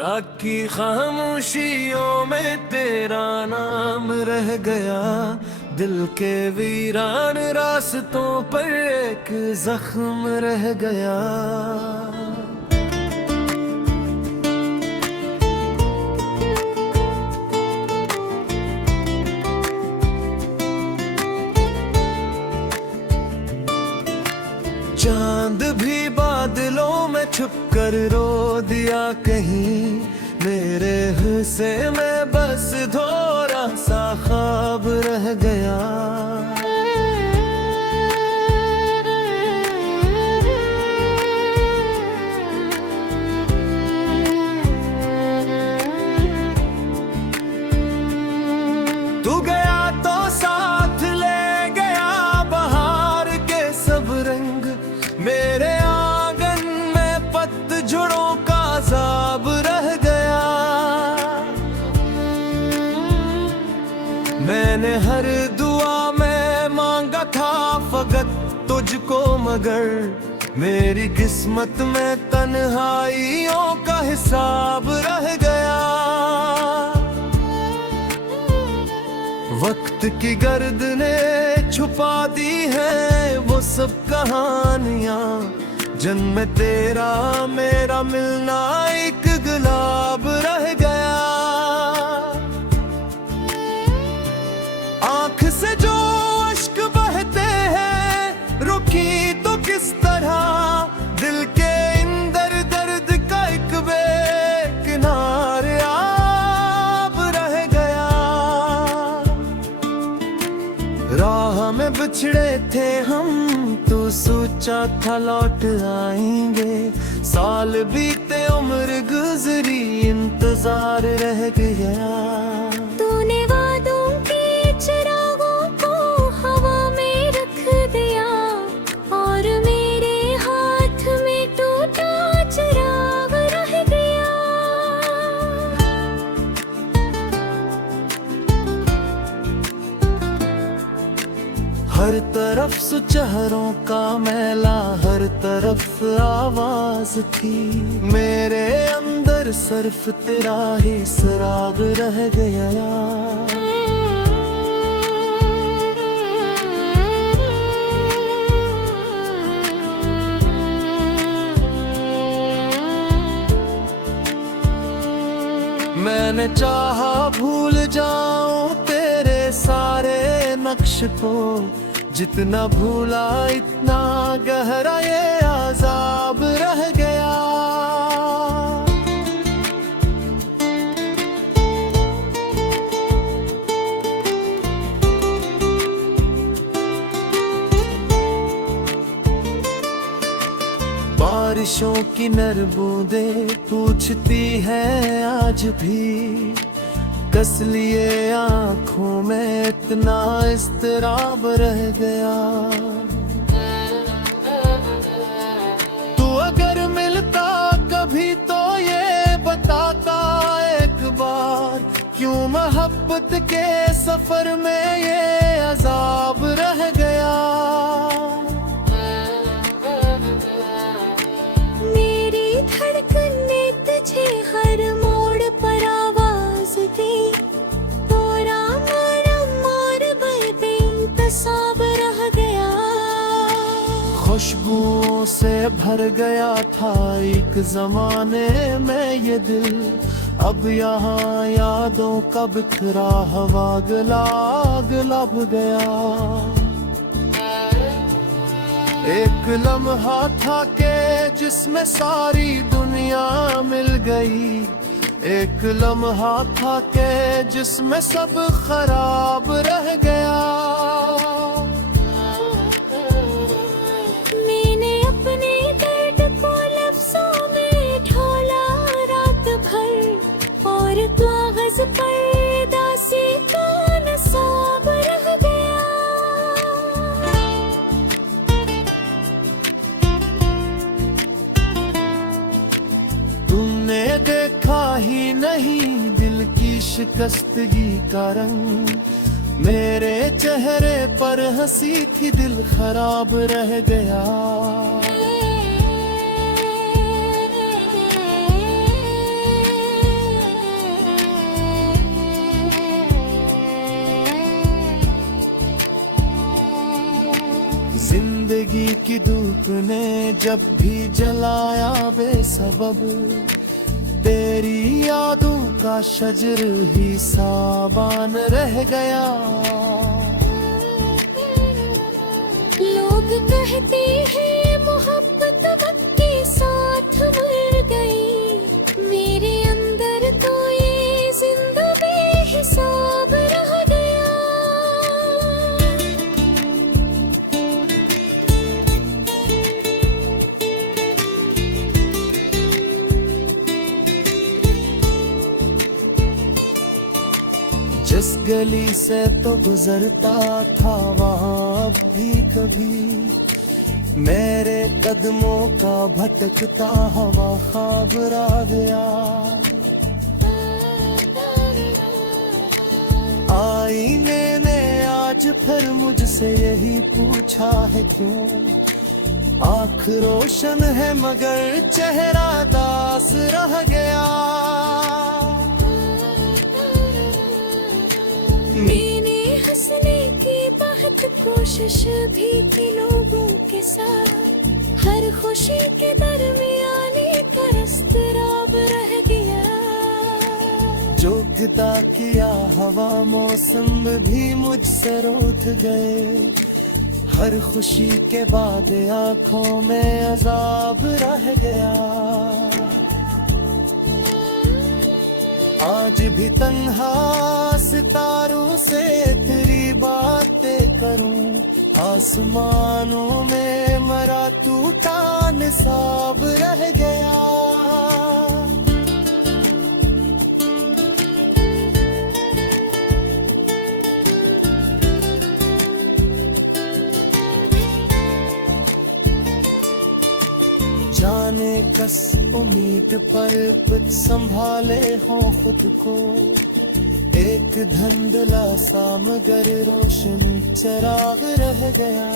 रात की खामोशियों में तेरा नाम रह गया, दिल के वीरान रास्तों पर एक जख्म रह गया। चांद भी बादलों में छुपकर रो दिया कहीं, मेरे हिस्से में बस थोड़ा सा ख्वाब रह गया। तू गया तो साथ ले गया बहार के सब रंग, मेरे आंगन में पतझड़ों का अज़ाब रह गया। मैंने हर दुआ में मांगा था फकत तुझको, मगर मेरी किस्मत में तन्हाइयों का हिसाब रह गया। वक्त की गर्द ने छुपा दी है वो सब कहानियां, जन्म तेरा मेरा मिलना एक गुलाब रह गया। आंख से जो अश्क बहते हैं रुकी तो किस तरह, दिल के अंदर दर्द का एक बेकिनार आब रह गया। राह में बिछड़े थे हम, तू सोचा था लौट आएंगे, साल बीते उम्र गुजरी इंतजार रह गया। तूने वादों के चिरागों को हवा में रख दिया, और मेरे हाथ में टूटा चिराग रह गया। हर तरफ चेहरों का मैला, हर तरफ आवाज थी, मेरे अंदर सिर्फ तेरा ही सराग रह गया। मैंने चाहा भूल जाऊं तेरे सारे नक्श को, जितना भूला इतना गहरा ये अज़ाब रह गया। बारिशों की नर बूंदें पूछती हैं आज भी, कस लिए आँखों में इतना इज़्तिराब रह गया। तू अगर मिलता कभी तो ये बताता एक बार, क्यों मोहब्बत के सफर में ये अज़ाब रह गया। मेरी धड़कन ने तुझे हर मोड़ पर आवाज दी, तोरा मरम और बेइंतसाब रह गया। खुशबुओं से भर गया था एक जमाने में ये दिल, अब यहाँ यादों का बिखरा हवा गला लब गया। एक लम्हा था के जिसमें सारी दुनिया मिल गई, एक लम्हा था के जिसमें सब खराब रह गया। मैंने अपने दर्द को लफ्ज़ों में ढोला रात भर, और कागज़ पर दासी का नसाब रह गया। तुमने देखा ही नहीं दिल की शिकस्तगी का रंग, मेरे चेहरे पर हंसी थी दिल खराब रह गया। जिंदगी की धूप ने जब भी जलाया बेसबब, तेरी यादों का शजर ही साबान रह गया। लोग कहते हैं मोहब्बत वक्त के साथ मर गई, मेरे अंदर तो ये जिंदा बेहिसाब रह गया। जिस गली से तो गुजरता था वहाँ अब भी कभी मेरे कदमों का भटकता हवा ख्वाब रह गया। आईने ने आज फिर मुझसे यही पूछा है क्यों, आँख रोशन है मगर चेहरा दास रह गया। मैंने हंसने की बहुत कोशिश भी की लोगों के साथ, हर खुशी के दरमियान एक रास्तराब रह गया। जो खुदा किया हवा मौसम भी मुझसे रूठ गए, हर खुशी के बाद आंखों में अजाब रह गया। आज भी तन्हा सितारों से तेरी बातें करूं, आसमानों में मरा टूटा निसाब रह गया। जाने कस उम्मीद पर कुछ संभाले हो खुद को, एक धुंधला सा मगर रोशन चिराग रह गया।